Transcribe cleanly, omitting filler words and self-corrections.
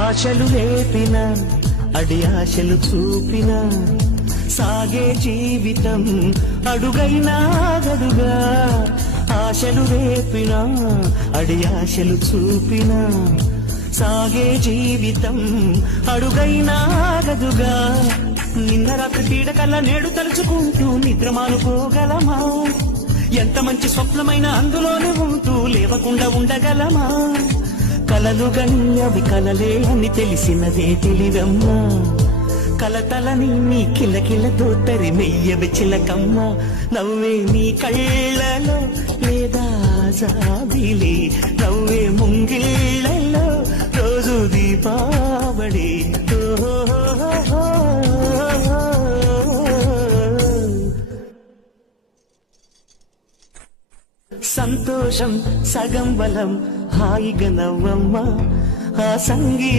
ఆశలు రేపిన అడి ఆశలు చూపిన సాగే జీవితం అడుగైనా గడుగా. ఆశలు రేపిన అడి ఆశలు చూపిన సాగే జీవితం అడుగైనా గదుగా. నిన్న రాత్రి పీడకల్లా నేడు తలుచుకుంటూ నిద్రమానుకోగలమా? ఎంత మంచి స్వప్నమైన అందులోనే ఉంటూ లేవకుండా ఉండగలమా? కలలు గనియవి కలలే అని తెలిసినదే తెలివమ్మా. కలతలని నీ కిలకిలతో తరిమెయ్యవి చిలకమ్మ. నవ్వే నీ కళ్ళలో లేదా జాబిలి, నవ్వే ముంగిళ్ళలో రోజు దీపావళి. సంతోషం సగం బలం, హాయిగా నవ్వమ్మ. ఆ సంగీ